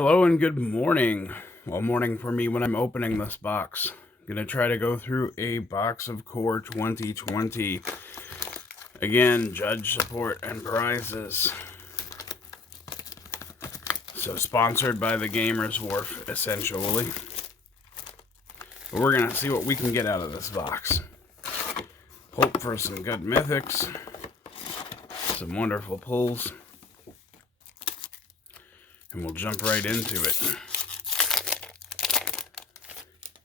Hello and good morning. Well, morning for me when I'm opening this box. I'm gonna try to go through a box of Core 2020. Again, judge support and prizes. So sponsored by the Gamers Wharf, essentially. But we're gonna see what we can get out of this box. Hope for some good mythics, some wonderful pulls, and we'll jump right into it.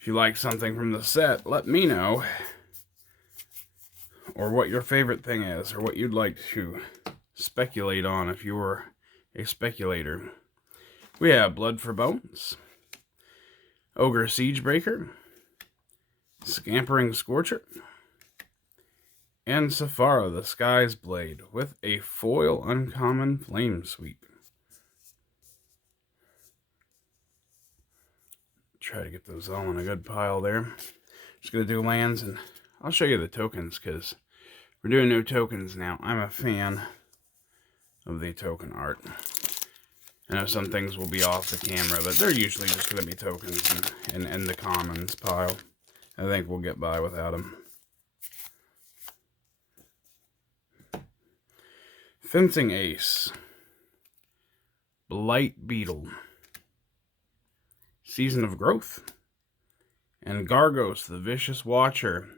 If you like something from the set, let me know. Or what your favorite thing is, or what you'd like to speculate on if you were a speculator. We have Blood for Bones, Ogre Siegebreaker, Scampering Scorcher, and Safara the Sky's Blade with a foil uncommon Flame Sweep. Try to get those all in a good pile there. Just gonna do lands, and I'll show you the tokens because we're doing new tokens now. I'm a fan of the token art. I know some things will be off the camera, but they're usually just going to be tokens in the commons pile. I think we'll get by without them. Fencing Ace, Blight Beetle, Season of Growth, and Gargos, the Vicious Watcher.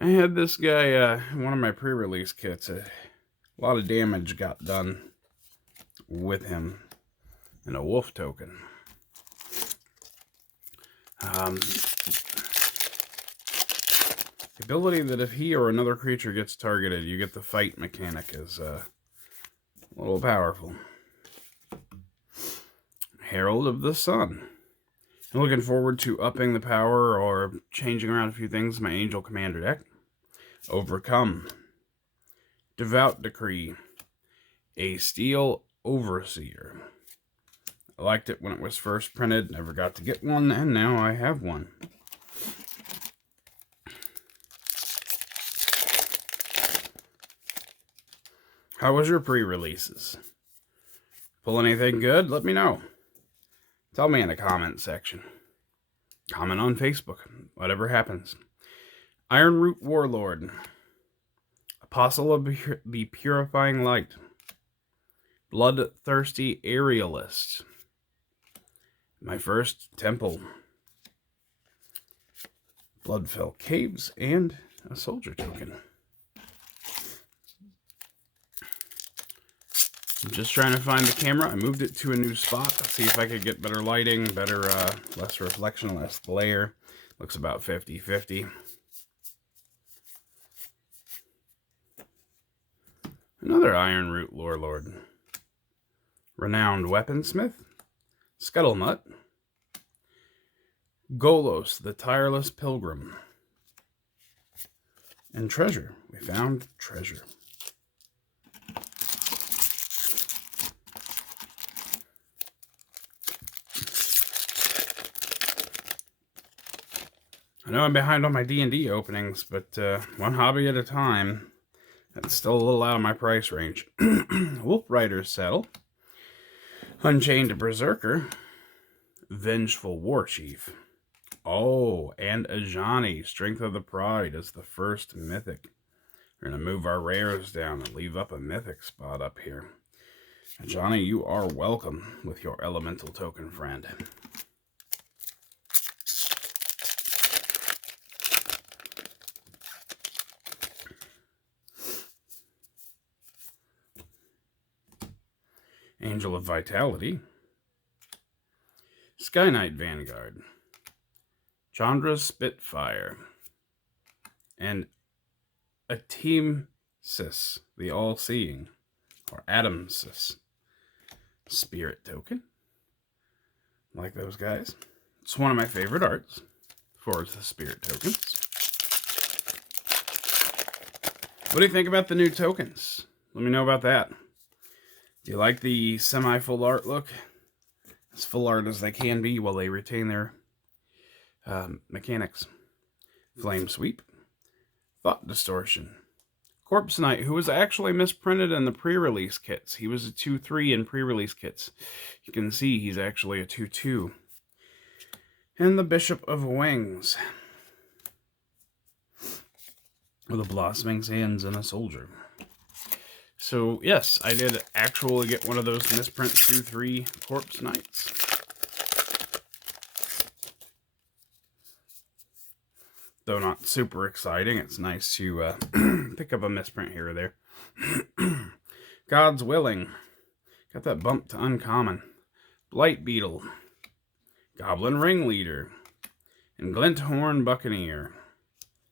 I had this guy, one of my pre-release kits. A lot of damage got done with him in a wolf token. The ability that if he or another creature gets targeted, you get the fight mechanic is a little powerful. Herald of the Sun. I'm looking forward to upping the power or changing around a few things in my Angel Commander deck. Overcome. Devout Decree. A Steel Overseer. I liked it when it was first printed, never got to get one, and now I have one. How was your pre-releases? Pull anything good? Let me know. Tell me in the comment section. Comment on Facebook. Whatever happens. Ironroot Warlord. Apostle of the Purifying Light. Bloodthirsty Aerialist. My first temple. Bloodfell Caves and a soldier token. I'm just trying to find the camera. I moved it to a new spot. See if I could get better lighting, better, less reflection, less glare. Looks about 50-50. Another Ironroot Warlord. Renowned Weaponsmith. Scuttlemutt. Golos, the Tireless Pilgrim. And treasure. We found treasure. I know I'm behind on my D&D openings, but one hobby at a time. That's still a little out of my price range. Wolf Rider's Saddle. Unchained Berserker. Vengeful War Chief. Oh, and Ajani, Strength of the Pride, is the first mythic. We're going to move our rares down and leave up a mythic spot up here. Ajani, you are welcome with your elemental token friend. Angel of Vitality. Sky Knight Vanguard. Chandra's Spitfire. And Atemsis, the All-Seeing, or Adamsis. Spirit token. Like those guys. It's one of my favorite arts for the spirit tokens. What do you think about the new tokens? Let me know about that. Do you like the semi-full art look? As full art as they can be while they retain their mechanics. Flame Sweep. Thought Distortion. Corpse Knight, who was actually misprinted in the pre-release kits. He was a 2-3 in pre-release kits. You can see he's actually a 2-2. And the Bishop of Wings, with a blossoming sands and a soldier. So, yes, I did actually get one of those misprint 2-3 Corpse Knights. Though not super exciting, it's nice to pick up a misprint here or there. God's Willing. Got that bump to uncommon. Blight Beetle. Goblin Ringleader. And Glinthorn Buccaneer.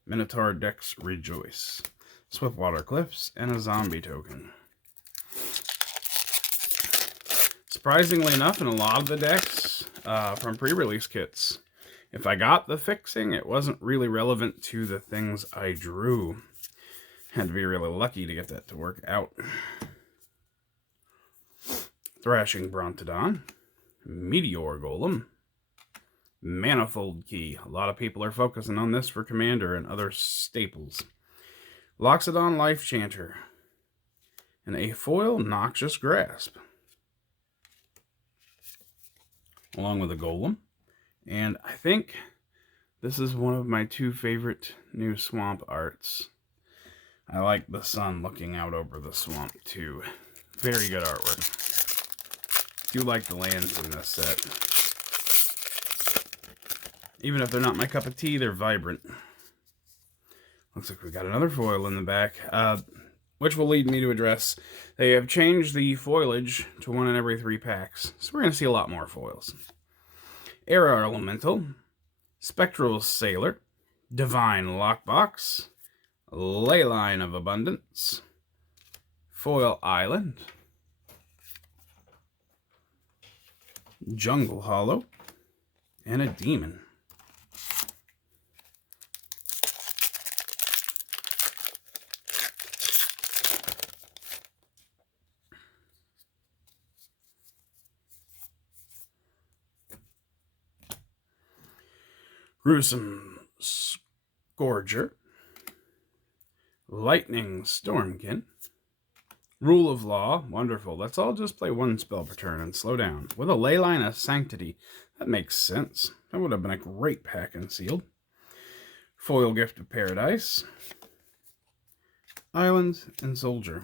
Minotaur Dex Rejoice. Swiftwater Cliffs, and a zombie token. Surprisingly enough, in a lot of the decks from pre-release kits, if I got the fixing, it wasn't really relevant to the things I drew. Had to be really lucky to get that to work out. Thrashing Brontodon, Meteor Golem, Manifold Key. A lot of people are focusing on this for Commander and other staples. Loxodon Life Chanter, and a foil Noxious Grasp, along with a Golem. And I think this is one of my 2 favorite new swamp arts. I like the sun looking out over the swamp too. Very good artwork. Do like the lands in this set. Even if they're not my cup of tea, they're vibrant. Looks like we got another foil in the back, which will lead me to address. They have changed the foliage to 1 in every 3 packs, so we're going to see a lot more foils. Air Elemental, Spectral Sailor, Divine Lockbox, Leyline of Abundance, Foil Island, Jungle Hollow, and a Demon. Gruesome Scourger, Lightning Stormkin, Rule of Law, wonderful. Let's all just play 1 spell per turn and slow down. With a Leyline of Sanctity, that makes sense. That would have been a great pack and sealed. Foil Gift of Paradise, Island, and Soldier.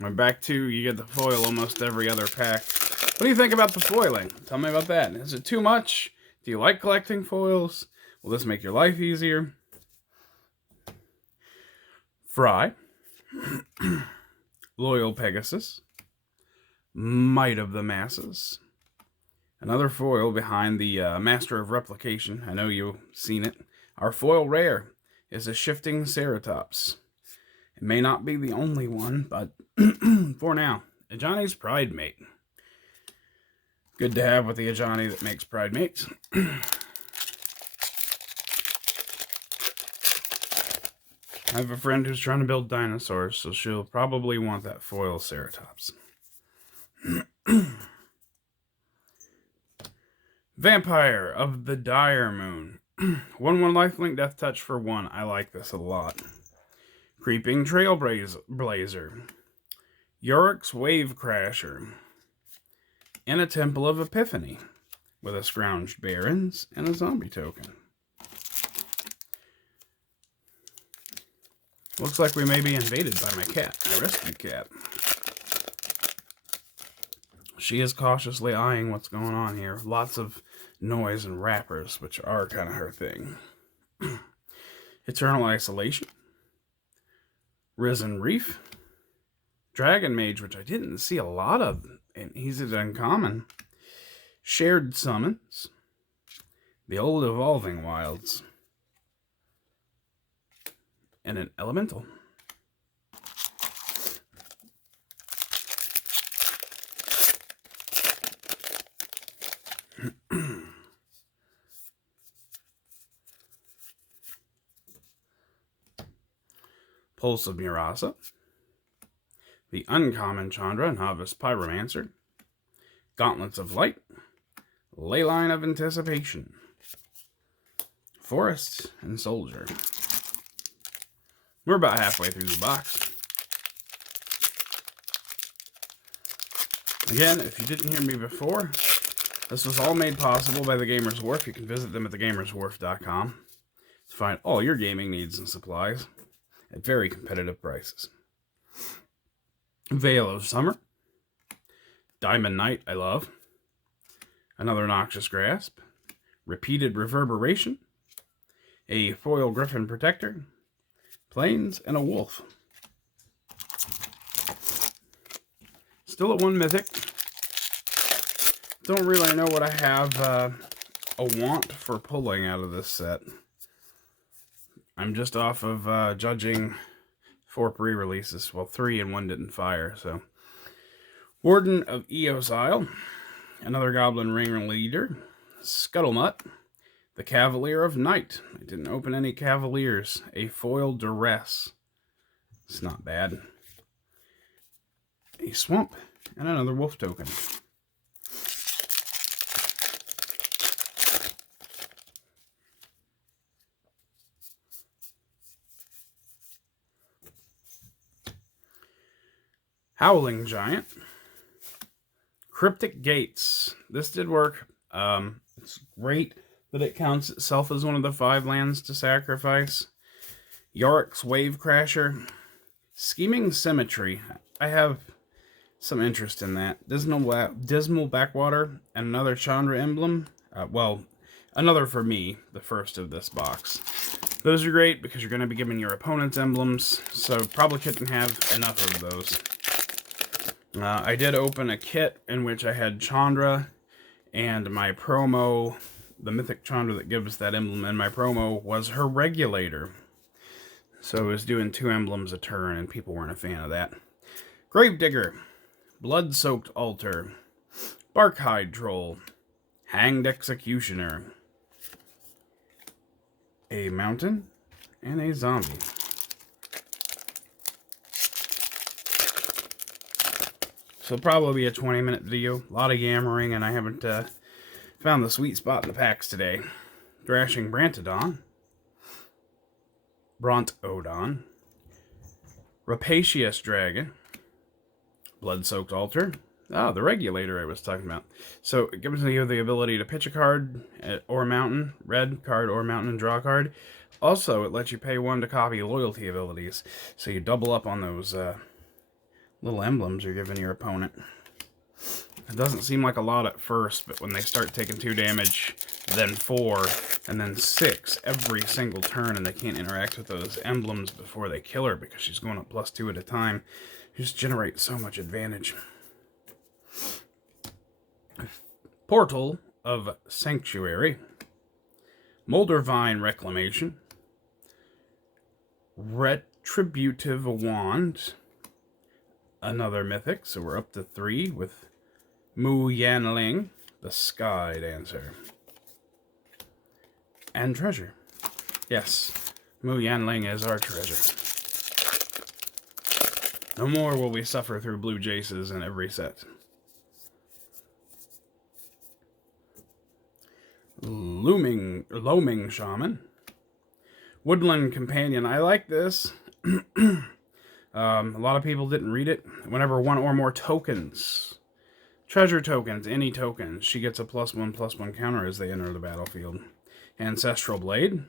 I'm back to, you get the foil almost every other pack. What do you think about the foiling? Tell me about that. Is it too much? Do you like collecting foils? Will this make your life easier? Fry. Loyal Pegasus. Might of the Masses. Another foil behind the Master of Replication. I know you've seen it. Our foil rare is a Shifting Ceratops. It may not be the only one, but for now, Ajani's Pride Mate. Good to have with the Ajani that makes Pride Mates. I have a friend who's trying to build dinosaurs, so she'll probably want that foil Ceratops. Vampire of the Dire Moon. 1/1 lifelink death touch for 1. I like this a lot. Creeping Trailblazer. Yorick's Wave Crasher. And a Temple of Epiphany, with a Scrounged Barons and a zombie token. Looks like we may be invaded by my cat, my rescue cat. She is cautiously eyeing what's going on here. Lots of noise and rappers, which are kind of her thing. Eternal Isolation. Risen Reef. Dragon Mage, which I didn't see a lot of, and he's an uncommon. Shared Summons. The Old Evolving Wilds. And an Elemental. Pulse of Murasa. The Uncommon Chandra, Novice Pyromancer. Gauntlets of Light. Leyline of Anticipation. Forest and Soldier. We're about halfway through the box. Again, if you didn't hear me before, this was all made possible by the Gamers Wharf. You can visit them at thegamerswharf.com to find all your gaming needs and supplies at very competitive prices. Veil of Summer. Diamond Knight, I love. Another Noxious Grasp. Repeated Reverberation. A Foil Griffin Protector. Plains, and a Wolf. Still at 1 Mythic. Don't really know what I have a want for pulling out of this set. I'm just off of judging 4 pre-releases. Well, 3 and 1 didn't fire, so. Warden of Eos Isle. Another Goblin Ringleader. Scuttlemutt. The Cavalier of Night. I didn't open any Cavaliers. A Foil Duress. It's not bad. A Swamp. And another Wolf token. Howling Giant. Cryptic Gates. This did work. It's great that it counts itself as one of the 5 lands to sacrifice. Yorick's Wave Crasher. Scheming Symmetry. I have some interest in that. Dismal Backwater and another Chandra emblem. Well, another for me, the first of this box. Those are great because you're going to be giving your opponents emblems, so probably couldn't have enough of those. I did open a kit in which I had Chandra, and my promo, the Mythic Chandra that gives that emblem in my promo, was her Regulator. So it was doing 2 emblems a turn, and people weren't a fan of that. Gravedigger, Blood-Soaked Altar, Barkhide Troll, Hanged Executioner, a Mountain, and a Zombie. So it'll probably be a 20-minute video. A lot of yammering, and I haven't found the sweet spot in the packs today. Thrashing Brantodon. Brontodon. Rapacious Dragon. Blood-Soaked Altar. Oh, the Regulator I was talking about. So it gives you the ability to pitch a card or mountain, red card or mountain, and draw a card. Also, it lets you pay 1 to copy loyalty abilities. So you double up on those little emblems you're giving your opponent. It doesn't seem like a lot at first, but when they start taking 2 damage, then 4, and then 6 every single turn, and they can't interact with those emblems before they kill her because she's going up +2 at a time, you just generate so much advantage. Portal of Sanctuary. Moldervine Reclamation. Retributive Wand. Another Mythic, so we're up to 3 with Mu Yanling, the Sky Dancer. And Treasure. Yes, Mu Yanling is our treasure. No more will we suffer through blue jaces in every set. Loaming Shaman. Woodland Companion. I like this. A lot of people didn't read it. Whenever 1 or more tokens, treasure tokens, any tokens, she gets a +1/+1 counter as they enter the battlefield. Ancestral Blade.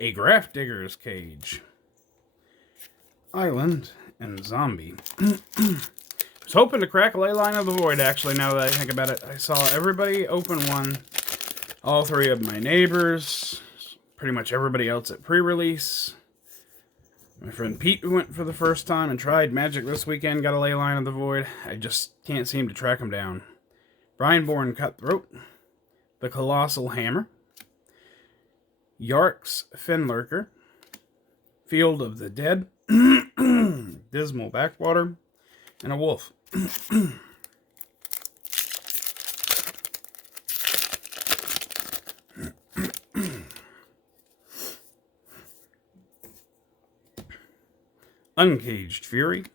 A Grafdigger's Cage. Island and Zombie. I was hoping to crack a Leyline of the Void, actually, now that I think about it. I saw everybody open one. All 3 of my neighbors. Pretty much everybody else at pre-release. My friend Pete, who went for the first time and tried Magic this weekend, got a Leyline of the Void. I just can't seem to track him down. Brineborn Cutthroat. The Colossal Hammer. Yark's Finlurker. Field of the Dead. Dismal Backwater. And a Wolf. Uncaged Fury,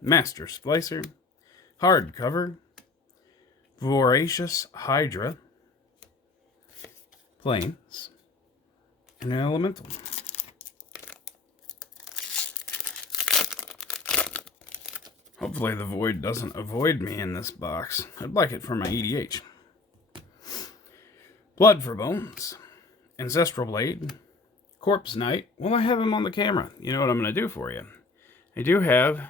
Master Splicer, Hardcover, Voracious Hydra, Plains, and an Elemental. Hopefully the void doesn't avoid me in this box. I'd like it for my EDH. Blood for Bones. Ancestral Blade. Corpse Knight. Well, I have him on the camera. You know what I'm going to do for you. I do have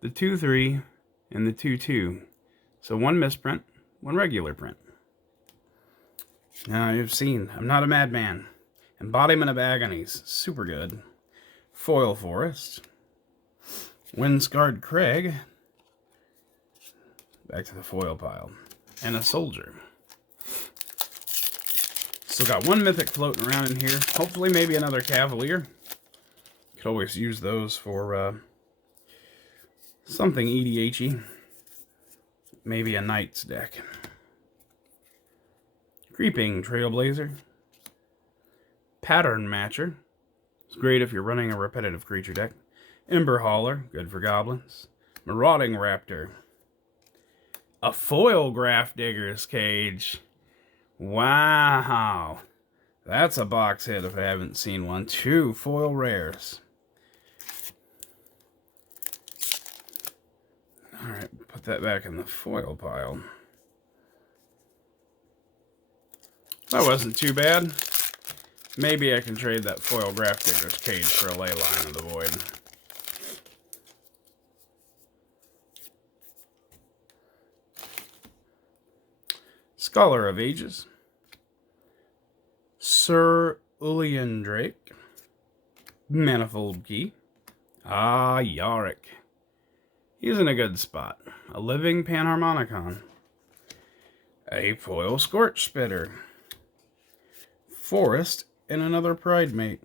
the 2-3 and the 2-2. So one misprint, one regular print. Now you've seen, I'm not a madman. Embodiment of Agonies. Super good. Foil Forest. Windscarred Crag. Back to the foil pile. And a Soldier. Still got one Mythic floating around in here. Hopefully maybe another Cavalier. Could always use those for something EDH-y. Maybe a Knight's deck. Creeping Trailblazer. Pattern Matcher. It's great if you're running a repetitive creature deck. Ember Hauler, good for goblins. Marauding Raptor. A foil Graph Digger's Cage. Wow. That's a box hit if I haven't seen one. 2 foil rares. Alright, put that back in the foil pile. That wasn't too bad. Maybe I can trade that foil Graph Digger's Cage for a Leyline of the Void. Scholar of Ages. Sir Ulian Drake. Manifold Key. Yarick. He's in a good spot. A Living Panharmonicon. A foil Scorch Spitter. Forest and another Pride Mate.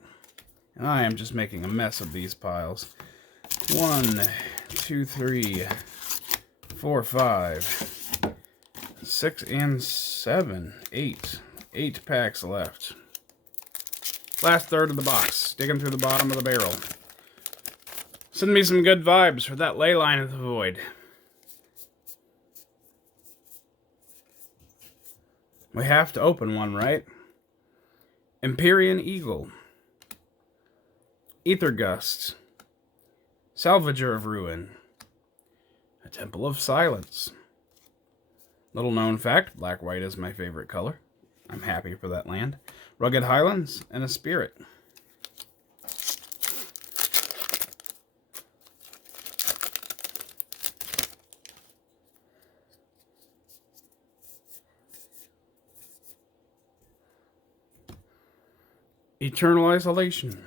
And I am just making a mess of these piles. 1, 2, 3, 4, 5, 6, and 7, 8. 8 packs left. Last third of the box. Digging through the bottom of the barrel. Send me some good vibes for that Leyline of the Void. We have to open one, right? Empyrean Eagle. Ether Gust. Salvager of Ruin. A Temple of Silence. Little known fact, black-white is my favorite color. I'm happy for that land. Rugged Highlands and a Spirit. Eternal Isolation.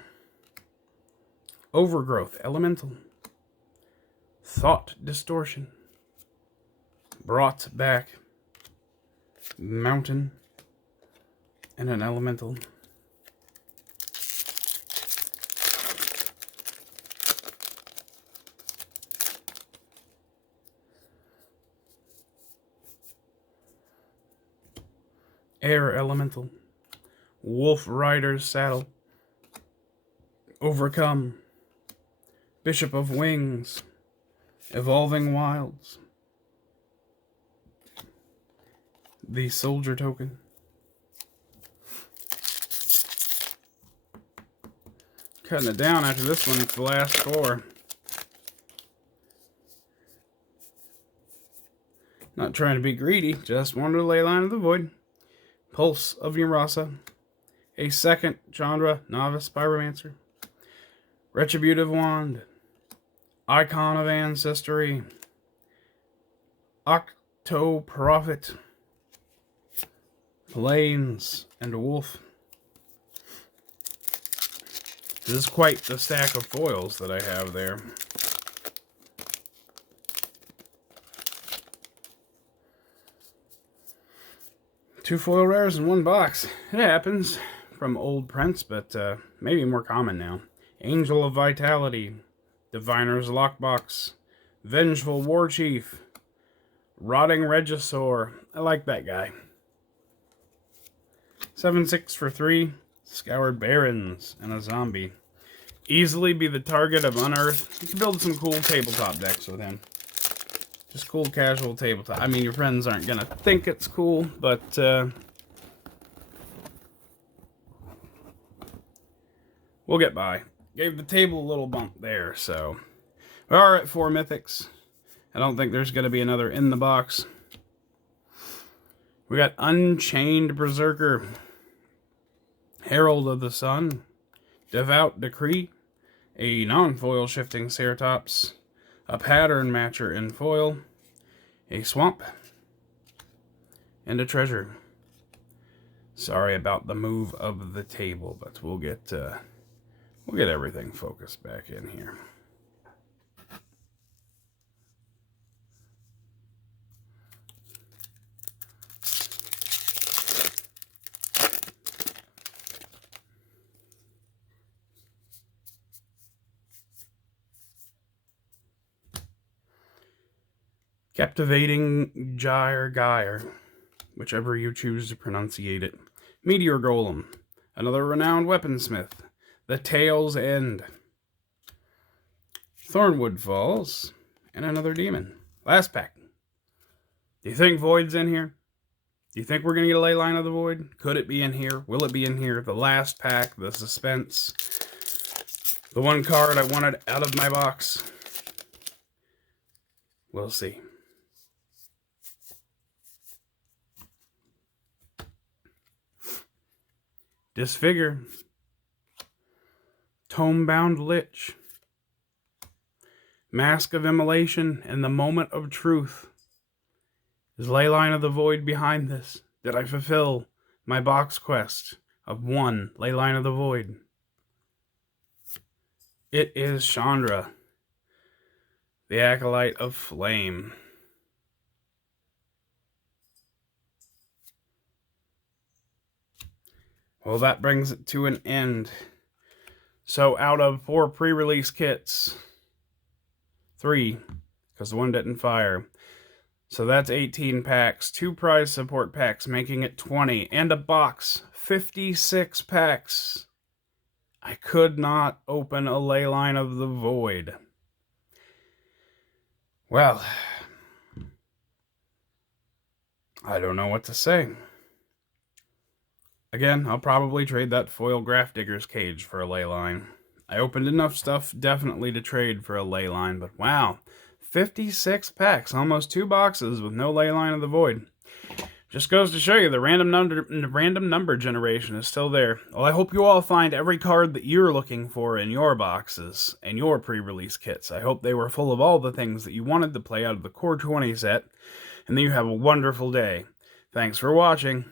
Overgrowth Elemental. Thought Distortion. Brought Back. Mountain. And an Elemental. Air Elemental. Wolf Rider's Saddle. Overcome. Bishop of Wings. Evolving Wilds. The Soldier Token. Cutting it down after this one. It's the last 4. Not trying to be greedy. Just wanted to Leyline of the Void. Pulse of Urasa. A second Chandra Novice Pyromancer. Retributive Wand. Icon of Ancestry. Octo Prophet. Plains and Wolf. This is quite the stack of foils that I have there. Two foil rares in one box. It happens from old prints, but maybe more common now. Angel of Vitality. Diviner's Lockbox. Vengeful Warchief. Rotting Regisaur. I like that guy. 7/6 for 3. Scoured Barrens and a zombie. Easily be the target of Unearth. You can build some cool tabletop decks with him. Just cool casual tabletop. I mean, your friends aren't going to think it's cool, but we'll get by. Gave the table a little bump there, so we are at 4 mythics. I don't think there's going to be another in the box. We got Unchained Berserker, Herald of the Sun, Devout Decree, a non-foil Shifting Ceratops, a Pattern Matcher in foil, a Swamp, and a Treasure. Sorry about the move of the table, but we'll get everything focused back in here. Captivating Gyre, whichever you choose to pronunciate it. Meteor Golem, another renowned weaponsmith. The Tail's End. Thornwood Falls, and another demon. Last pack. Do you think Void's in here? Do you think we're going to get a Leyline of the Void? Could it be in here? Will it be in here? The last pack, the suspense. The one card I wanted out of my box. We'll see. Disfigure, Tomebound Lich, Mask of Immolation, and the Moment of Truth. Is Leyline of the Void behind this? Did I fulfill my box quest of one Leyline of the Void? It is Chandra, the Acolyte of Flame. Well, that brings it to an end. So out of 4 pre-release kits, 3, because one didn't fire. So that's 18 packs, 2 prize support packs, making it 20, and a box, 56 packs. I could not open a Leyline of the Void. Well, I don't know what to say. Again, I'll probably trade that foil Grafdigger's Cage for a Leyline. I opened enough stuff definitely to trade for a Leyline, but wow, 56 packs, almost 2 boxes with no Leyline of the Void. Just goes to show you the random number generation is still there. Well, I hope you all find every card that you're looking for in your boxes and your pre-release kits. I hope they were full of all the things that you wanted to play out of the Core 20 set, and that you have a wonderful day. Thanks for watching.